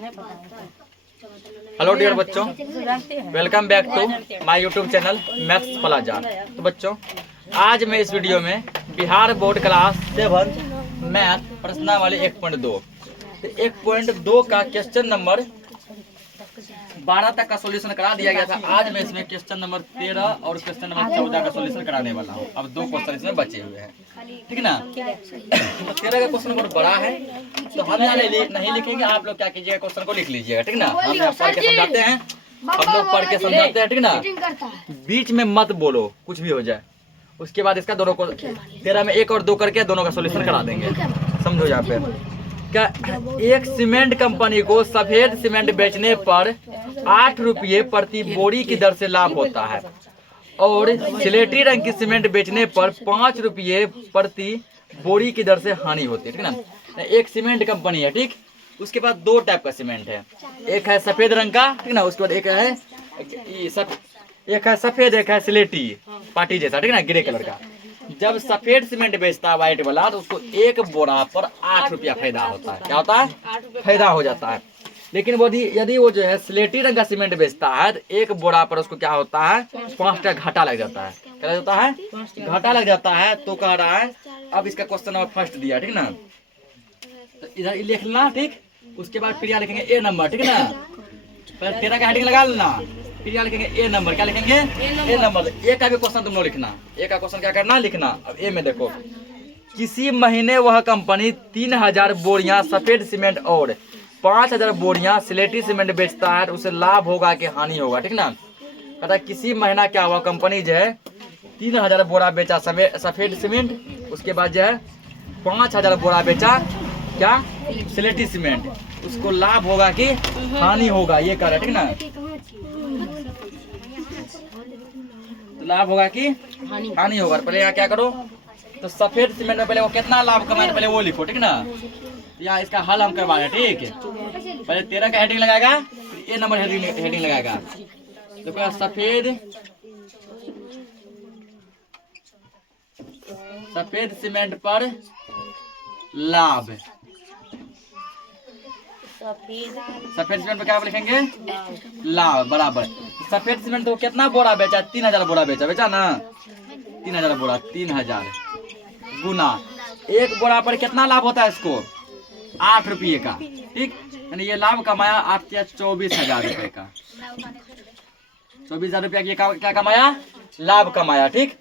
Hello dear बच्चों, welcome back to my YouTube channel Maths Plaza. तो बच्चों, आज मैं इस वीडियो में बिहार बोर्ड क्लास 7 मैथ प्रश्नावली 1.2 1.2 का क्वेश्चन नंबर 12 तक का सॉल्यूशन करा दिया गया था। आज मैं इसमें क्वेश्चन नंबर 13 और क्वेश्चन नंबर 14 का सॉल्यूशन कराने वाला हूँ। अब 2 क्वेश्चन इसमें बचे हुए हैं, ठीक है ना। तो 13 का क्वेश्चन बहुत बड़ा है, तो हम यहाँ नहीं लिखेंगे। आप लोग क्या कीजिएगा, क्वेश्चन को लिख लीजिएगा, ठीक ना। हम यहाँ पढ़ के समझाते हैं, हम लोग पढ़ के समझाते हैं, ठीक ना। बीच में मत बोलो, कुछ भी हो जाए। उसके बाद इसका दोनों को 13 में 1 और 2 करके दोनों का सॉल्यूशन करा देंगे। समझो यहाँ पे क्या, एक सीमेंट कंपनी को सफेद सीमेंट बेचने पर 8 रुपये प्रति बोरी की दर से लाभ होता है और स्लेटी रंग की सीमेंट बेचने पर 5 रुपये प्रति बोरी की दर से हानि होती है, ठीक ना। एक सीमेंट कंपनी है, ठीक। उसके बाद 2 टाइप का सीमेंट है, एक है सफेद रंग का, ठीक ना। उसके बाद एक है सफेद, एक है स्लेटी पार्टी जैसा, ठीक ना, ग्रे कलर का। जब सफेद सीमेंट बेचता है व्हाइट वाला, तो उसको एक बोरा पर 8 रुपया फायदा होता है। क्या होता है? फायदा हो जाता है। लेकिन यदि वो जो है स्लेटी रंग का सीमेंट बेचता है, तो एक बोरा पर उसको क्या होता है, 5 का घाटा लग जाता है। क्या लग जाता है? घाटा लग जाता है। तो कह रहा है, अब इसका क्वेश्चन नंबर फर्स्ट दिया, ठीक ना। तो इधर लिखना, ठीक। उसके बाद फिर यहाँ लिखेंगे ए नंबर, ठीक है ना। पहले 13 का हेडिंग लगा लेना, फिर यहाँ लिखेंगे ए नंबर। क्या लिखेंगे? ए नंबर। ए का भी क्वेश्चन तुम लोग लिखना। ए का क्वेश्चन क्या करना, लिखना। अब ए में देखो, किसी महीने वह कंपनी 3000 बोरियां सफेद सीमेंट और 5000 बोरियां स्लेटी सीमेंट बेचता है, उसे लाभ होगा कि हानि होगा, ठीक ना। कहता किसी महीना क्या हुआ, कंपनी जो है 3000 बोरा बेचा सफेद सीमेंट, उसके बाद जो है 5000 बोरा बेचा क्या, स्लेटी सीमेंट। उसको लाभ होगा कि हानि होगा, ये कह रहा है, ठीक ना। तो लाभ होगा कि हानि होगा। पहले यहाँ क्या करो, तो सफेद सीमेंट में पहले वो कितना लाभ कमाए, पहले वो लिखो, ठीक ना। यहाँ इसका हल हम करवा रहे हैं, ठीक। पहले 13 का हेडिंग लगाएगा, फिर ए नंबर हेडिंग लगाएगा। तो क्या, सफेद सीमेंट पर लाभ। सफेद सीमेंट पे क्या लिखेंगे, लाभ बराबर। सफेद सीमेंट तो कितना बोरा बेचा, 3000 बोरा बेचा ना। 3000 बोरा, 3000 गुना एक बोरा पर कितना लाभ होता है इसको, 8 रुपये का, ठीक। यानी ये लाभ कमाया 8 या 24,000 रुपए का। 24,000 रुपया की क्या कमाया, लाभ कमाया, ठीक।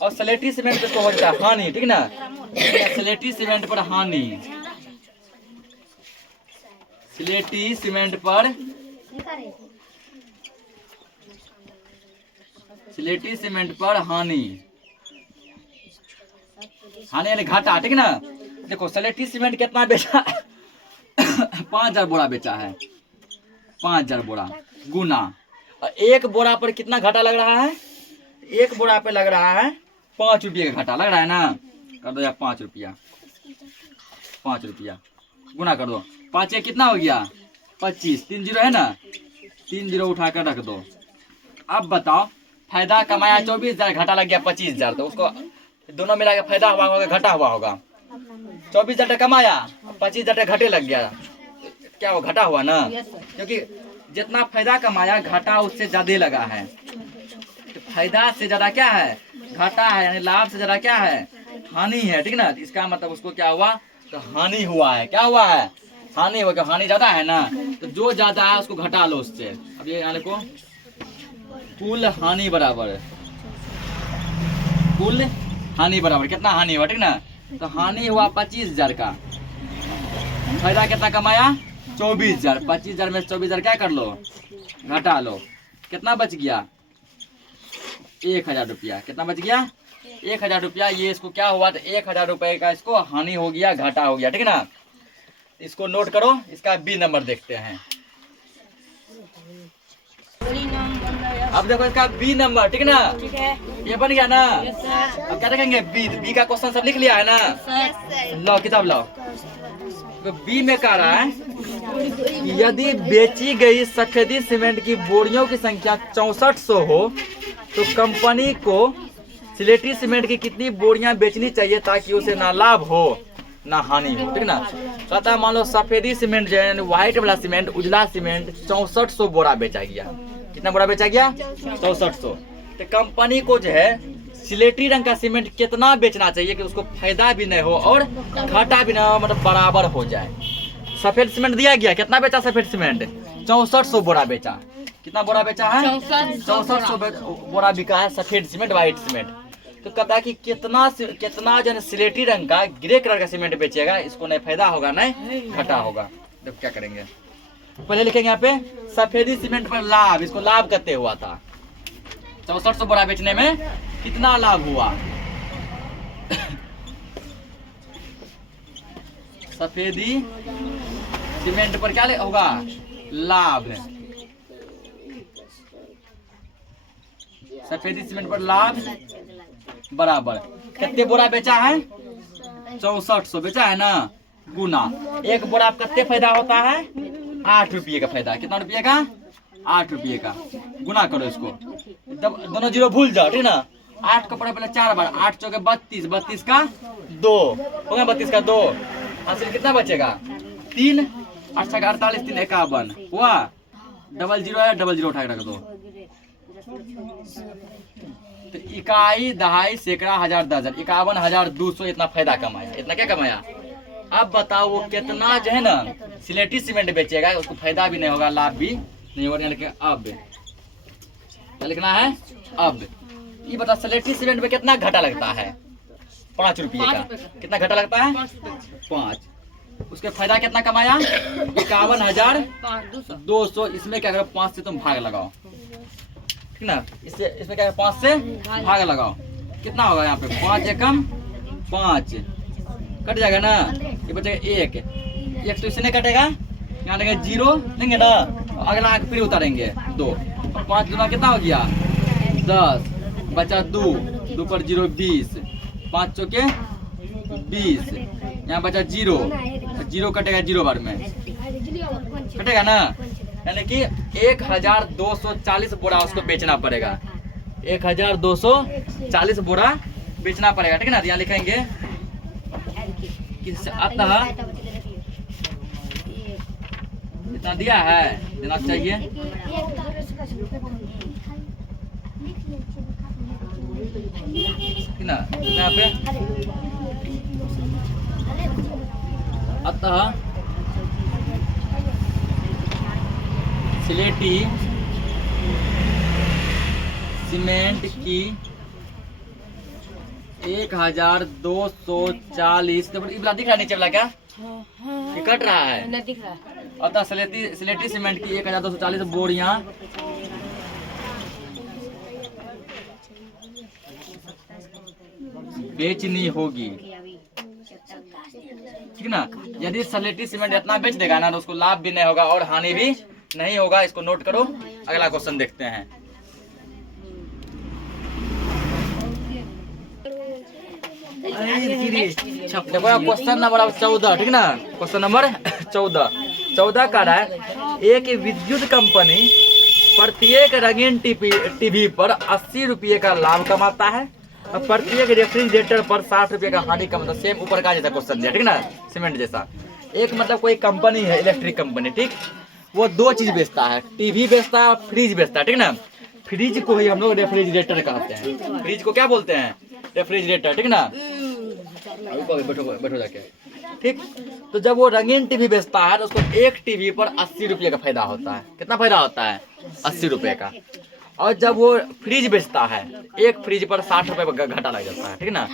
और स्लेटी सीमेंट जिसको हो जाता है हानि, ठीक ना। स्लेटी सीमेंट पर हानि, स्लेटी सीमेंट पर, स्लेटी सीमेंट पर हानि, हानि यानी घाटा, ठीक ना। देखो स्लेटी सीमेंट कितना बेचा 5000 बोरा बेचा है, 5000 बोरा गुना, और एक बोरा पर कितना घाटा लग रहा है, एक बोरा पे लग रहा है 5 रुपये का घाटा लग रहा है ना। कर दो यार 5 रुपया, 5 रुपया गुना कर दो, 5 कितना हो गया 25, 3 जीरो है ना, 3 जीरो उठा कर रख दो। अब बताओ, फायदा कमाया 24,000, घाटा लग गया 25,000, तो उसको दोनों मिला के फायदा हुआ होगा, घाटा हुआ होगा। 24,000 कमाया, 25,000 घाटे लग गया, क्या वो घाटा हुआ ना। क्योंकि जितना फायदा कमाया, घाटा उससे ज्यादा लगा है। तो फायदा से ज्यादा क्या है, घाटा है, यानी लाभ से ज्यादा क्या है, हानि है, ठीक ना। इसका मतलब उसको क्या हुआ, तो हानि हुआ है। क्या हुआ है, हानि हुआ। हानि ज्यादा है ना, तो जो ज्यादा है उसको घटा लो उससे। अब ये यहाँ को कुल हानि बराबर, कुल हानि बराबर कितना हानि हुआ, ठीक ना। तो हानि हुआ 25,000 का, फायदा कितना कमाया 24,000। 25,000 में 24,000 क्या कर लो, घटा लो। कितना बच गया 1,000 रुपया। कितना बच गया 1,000 रुपया। ये इसको क्या हुआ, तो 1,000 रुपए का इसको हानि हो गया, घाटा हो गया, ठीक ना। इसको नोट करो। इसका बी नंबर देखते हैं। अब देखो इसका बी नंबर, ठीक ना, ये बन गया ना। अब क्या देखेंगे, बी का क्वेश्चन सब लिख लिया है ना। लो किताब लो। तो बी में कह रहा है कि यदि बेची गई सफेदी सीमेंट की बोरियों की संख्या 6400 हो, तो कंपनी को स्लेटी सीमेंट की कितनी बोरियां बेचनी चाहिए ताकि उसे ना लाभ हो ना हानि हो, ठीक ना। कहता है मान लो सफेदी सीमेंट जो है व्हाइट वाला सीमेंट, उजला सीमेंट 6400 बोरा बेचा गया। कितना बोरा बेचा गया? 6400। तो कंपनी को जो है सिलेटी रंग का सीमेंट कितना बेचना चाहिए कि उसको फायदा भी नहीं हो और घाटा भी नहीं हो, मतलब बराबर हो जाए। सफेद सीमेंट दिया गया, कितना बेचा सफेद सीमेंट? 6400 बोरा बेचा। कितना बोरा बेचा है? 6400 बोरा बिका है सफेद सीमेंट, व्हाइट सीमेंट। तो कहता है कि कितना जो है सिलेटी रंग का ग्रे कलर का सीमेंट बेचेगा, इसको नहीं फायदा होगा नहीं घाटा होगा। तो क्या करेंगे, पहले लिखेंगे यहाँ पे सफेदी सीमेंट पर लाभ, इसको लाभ कहते हुआ था। 6400 बोरा बेचने में कितना लाभ हुआ? सफेदी सीमेंट पर क्या होगा? लाभ। सफेदी सीमेंट पर लाभ बराबर कितने बोरा बेचा है? 6400 बेचा है ना, गुना एक बोरा कितने फायदा होता है? 8 रुपये का फायदा। कितना रुपये का? 8 रुपये का। गुना करो इसको, दोनों जीरो भूल जाओ, ठीक ना। 8 का पड़ा पहले 4 बार, 8 चौके 32, 32 का 2 हो गया, 32 का 2 हासिल। कितना बचेगा? 3, 8 का 48, 3 51 हुआ। डबल जीरो है, डबल जीरो उठा के रख दो। तो इकाई, दहाई, सैकड़ा, हजार, दर्जन, 51,200 इतना फायदा कमाया। इतना क्या कमाया? अब बताओ वो कितना जो है ना सिलेटी सीमेंट बेचेगा, उसको फायदा भी नहीं होगा, लाभ भी नहीं होगा। अब क्या लिखना है? अब ये बता सिलेटी सीमेंट में कितना घाटा लगता है? 5 रुपये का। कितना घाटा लगता है? 5। उसके फायदा कितना कमाया? 51,200। इसमें क्या करो, 5 से तुम भाग लगाओ, ठीक ना। इसमें क्या 5 से भाग लगाओ, कितना होगा यहाँ पे? 5 एकम 5 कट जाएगा ना, ये बचेगा 1 तो इससे नहीं कटेगा, यहाँ देंगे 0 देंगे ना, अगला आंख फिर उतारेंगे 2। 5 दूना कितना हो गया? 10 बचा 2 पर 0 20, 5 चौके 20, यहाँ बचा 0 कटेगा 0 बार में कटेगा ना, यानी कि 1240 बोरा उसको बेचना पड़ेगा। 1240 बोरा बेचना पड़ेगा, ठीक है ना। यहाँ लिखेंगे कि अतः इतना दिया है, देना चाहिए। ना यहाँ पे अतः सिलेटी सीमेंट की 1240 दिख रहा नीचे वाला क्या? ये कट रहा है, नहीं दिख रहा है। अतः सिलेटी सीमेंट की 1240 बोरियां बेचनी होगी, ठीक ना। यदि सिलेटी सीमेंट इतना बेच देगा ना तो उसको लाभ भी नहीं होगा और हानि भी नहीं होगा। इसको नोट करो। अगला क्वेश्चन देखते हैं। देखो क्वेश्चन नंबर 14, ठीक ना। क्वेश्चन नंबर 14 का रहा है, एक विद्युत कंपनी प्रत्येक रंगीन टीवी पर 80 रुपये का लाभ कमाता है और प्रत्येक रेफ्रिजरेटर पर 60 रुपये का हानि कमाता है। सेम ऊपर का जैसा क्वेश्चन दिया, ठीक ना, सीमेंट जैसा। एक मतलब कोई कंपनी है, इलेक्ट्रिक कंपनी, ठीक, वो 2 चीज बेचता है, टीवी बेचता है और फ्रिज बेचता है, ठीक ना। फ्रिज को ही हम लोग रेफ्रिजरेटर कहते हैं। फ्रिज को क्या बोलते हैं? रेफ्रिजरेटर, ठीक ना। बैठो जाके, ठीक। तो जब वो रंगीन टीवी बेचता है तो उसको एक टीवी पर 80 रुपये का फायदा होता है। कितना फायदा होता है? 80 रुपये का। और जब वो फ्रिज बेचता है, एक फ्रिज पर 60 रुपये का घाटा लग जाता है, ठीक ना।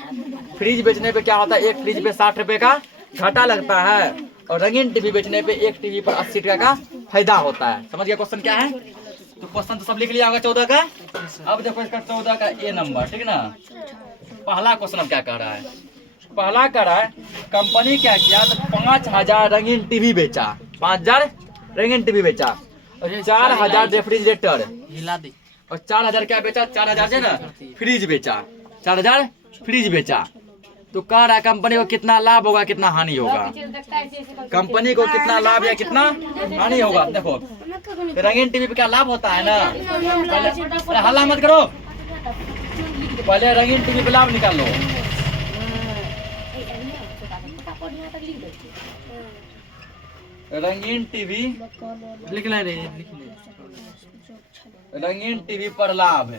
फ्रिज बेचने पे क्या होता है? एक फ्रिज पे 60 रुपये का घाटा लगता है और रंगीन टीवी बेचने पे एक टीवी पर 80 रुपये का फायदा होता है। समझ गया क्वेश्चन क्या है? तो क्वेश्चन तो सब लिख लिया होगा 14 का। अब देखो इसका 14 का ए नंबर, ठीक ना। पहला क्वेश्चन अब क्या कह रहा है? पहला कह रहा है कंपनी क्या किया तो 5000 रंगीन टीवी बेचा, 5000 रंगीन टीवी बेचा और 4000 रेफ्रिजरेटर हिला दी और 4000 क्या बेचा? 4000 से ना फ्रिज बेचा, 4000 फ्रिज बेचा। तो कह रहा है कंपनी को कितना लाभ होगा कितना हानि होगा? कंपनी को कितना लाभ या कितना हानि होगा? देखो रंगीन टीवी पे क्या लाभ होता है ना, पहले हल्ला मत करो, पहले रंगीन टीवी पे लाभ निकाल लो। रंगीन टीवी लिखना रे, रंगीन टीवी पर लाभ,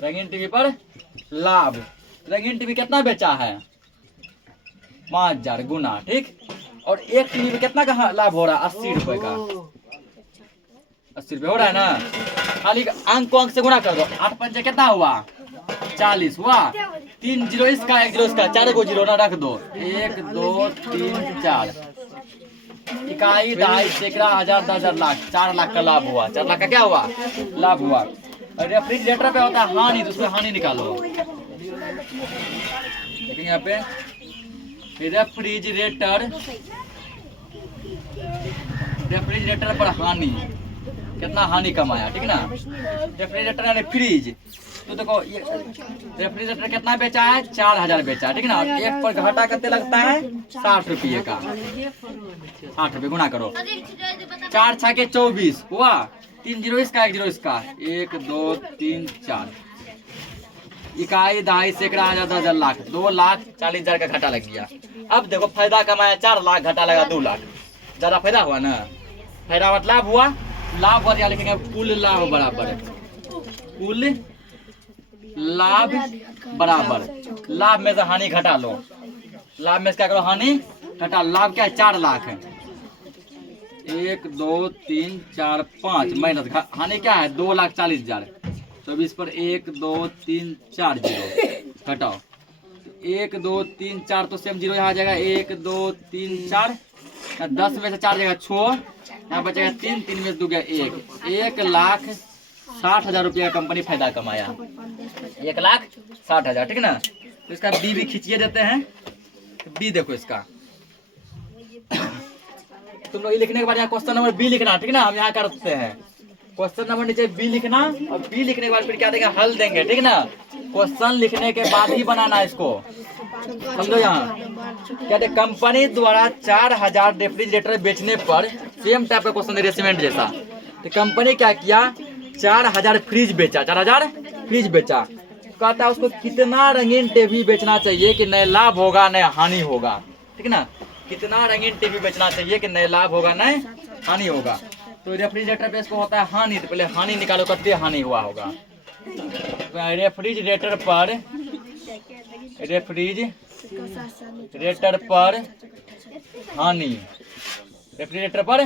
रंगीन टीवी पर लाभ। रंगीन टीवी कितना बेचा है? 5000 गुना, ठीक। और एक टीवी में कितना का लाभ हो रहा है? 80 रुपए का, 80 रुपए हो रहा है ना। खाली अंक को अंक से गुना कर दो, 8 पंचे कितना हुआ? 40 हुआ। 3 जीरो इसका, 1 जीरो इसका, 4 को जीरो ना रख दो। 1 2 3 4, इकाई, दहाई, सैकड़ा, हजार, 10,000, लाख, 4 लाख का लाभ हुआ। 4 लाख का क्या हुआ? लाभ हुआ। रेफ्रिजरेटर पे होता है हानि, तो उसमें हानि निकालो। लेकिन यहाँ पे रेफ्रिजरेटर, रेफ्रिजरेटर पर हानि, कितना हानि कमाया, ठीक ना। रेफ्रिजरेटर यानी फ्रिज, तो देखो ये रेफ्रिजरेटर कितना बेचा है? 4000 बेचा, ठीक ना। एक पर घाटा कितने लगता है? 60 रुपये का, 60 रुपये गुना करो। 4 6 के 24 हुआ। 3 जीरो इसका, 1 जीरो इसका, 1 2 3 4, इकाई, दहाई, सैकड़ा, हजार, 10,000, लाख, 2,40,000 का घाटा लग गया। अब देखो फायदा कमाया 4 लाख, घाटा लगा 2 लाख, ज्यादा फायदा हुआ ना। फायदा मतलब लाभ हुआ, लाभ हुआ या लिखेंगे कुल लाभ बराबर, कुल लाभ बराबर, लाभ में से हानि घटा लो। लाभ में से क्या करो? हानि घटा। लाभ क्या है? 4 लाख है। 1 2 3 4 5 माइनस हानि क्या है? 2,40,000। 24 पर 1 2 3 4 जीरो घटाओ। 1 2 3 4 तो सेम जीरो यहाँ आ जाएगा। 1 2 3 4, 10 में से 4 जाएगा 6, यहाँ बचेगा 3, 3 में से 2 गया 1। 1,60,000 रुपया कंपनी फायदा कमाया। 1,60,000, ठीक ना। तो इसका बी भी खींचिए देते हैं। बी देखो इसका, तुम लोग ये लिखने के बाद यहाँ क्वेश्चन नंबर बी लिखना, ठीक ना। हम यहाँ करते हैं क्वेश्चन नंबर नीचे बी लिखना, और बी लिखने के बाद फिर क्या देंगे? हल देंगे, ठीक ना। क्वेश्चन लिखने के बाद ही बनाना इसको, समझो। यहाँ क्या थे? कंपनी द्वारा 4000 रेफ्रिजरेटर बेचने पर, सेम टाइप का क्वेश्चन दे रहे सीमेंट जैसा। तो कंपनी क्या किया? 4000 फ्रिज बेचा, 4000 फ्रिज बेचा। कहता है उसको कितना रंगीन टीवी बेचना चाहिए कि नए लाभ होगा नए हानि होगा, ठीक ना। कितना रंगीन टीवी बेचना चाहिए कि नए लाभ होगा नए हानि होगा। तो रेफ्रिजरेटर पे इसको होता है हानि, तो पहले हानि निकालो, कितने हानि हुआ होगा। रेफ्रिजरेटर पर, रेफ्रिजरेटर पर हानि, रेफ्रिजरेटर पर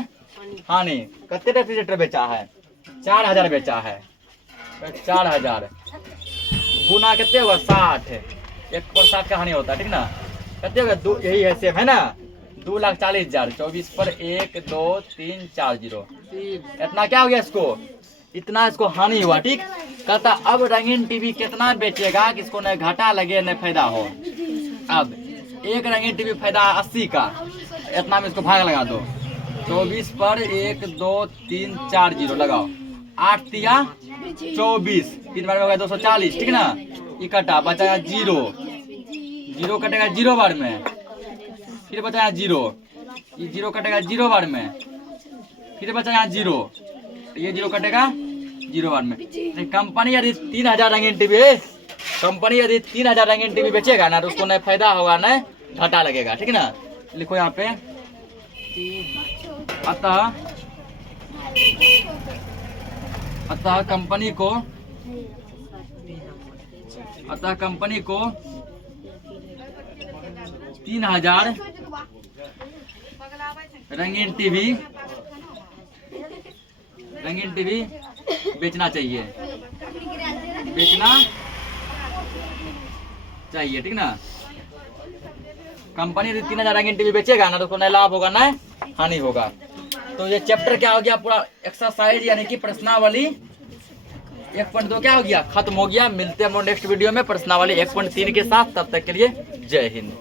हानि। कितने रेफ्रिजरेटर बेचा है? 4000 बेचा है। 4000 गुना कितने हुआ? 60। 1 पर 60 का हानि होता है, ठीक ना। कितने होगा? 2, यही है सेम है ना। 2,40,000। 24 पर 1 2 3 4 जीरो, इतना क्या हो गया? इसको इतना इसको हानि हुआ, ठीक। कहता अब रंगीन टीवी कितना बेचेगा कि इसको न घाटा लगे न फायदा हो। अब एक रंगीन टीवी फायदा 80 का, इतना में इसको भाग लगा दो। 24 पर 1 2 3 4 जीरो लगाओ। 8 तिया 24, 3 बार में हो गया 240, ठीक ना। इकट्ठा बचा जीरो, जीरो कटेगा 0 बार में, फिर बचा यहाँ 0, ये 0 कटेगा 0 बार में, फिर बचा यहाँ 0, ये 0 कटेगा 0 बार में। कंपनी यदि 3000 रंगीन टीवी, कंपनी यदि 3000 रंगीन टीवी बेचेगा ना, तो उसको न फायदा होगा न घाटा लगेगा, ठीक ना। लिखो यहाँ पे, अतः कंपनी को 3000 रंगीन टीवी बेचना चाहिए, ठीक ना। कंपनी 3000 रंगीन टीवी बेचेगा ना, तो उसको न लाभ होगा न हानि होगा। तो ये चैप्टर क्या हो गया? पूरा एक्सरसाइज यानी कि प्रश्नावली 1.2 क्या हो गया? खत्म हो गया। मिलते हैं हम नेक्स्ट वीडियो में प्रश्नावली 1.3 के साथ। तब तक के लिए जय हिंद।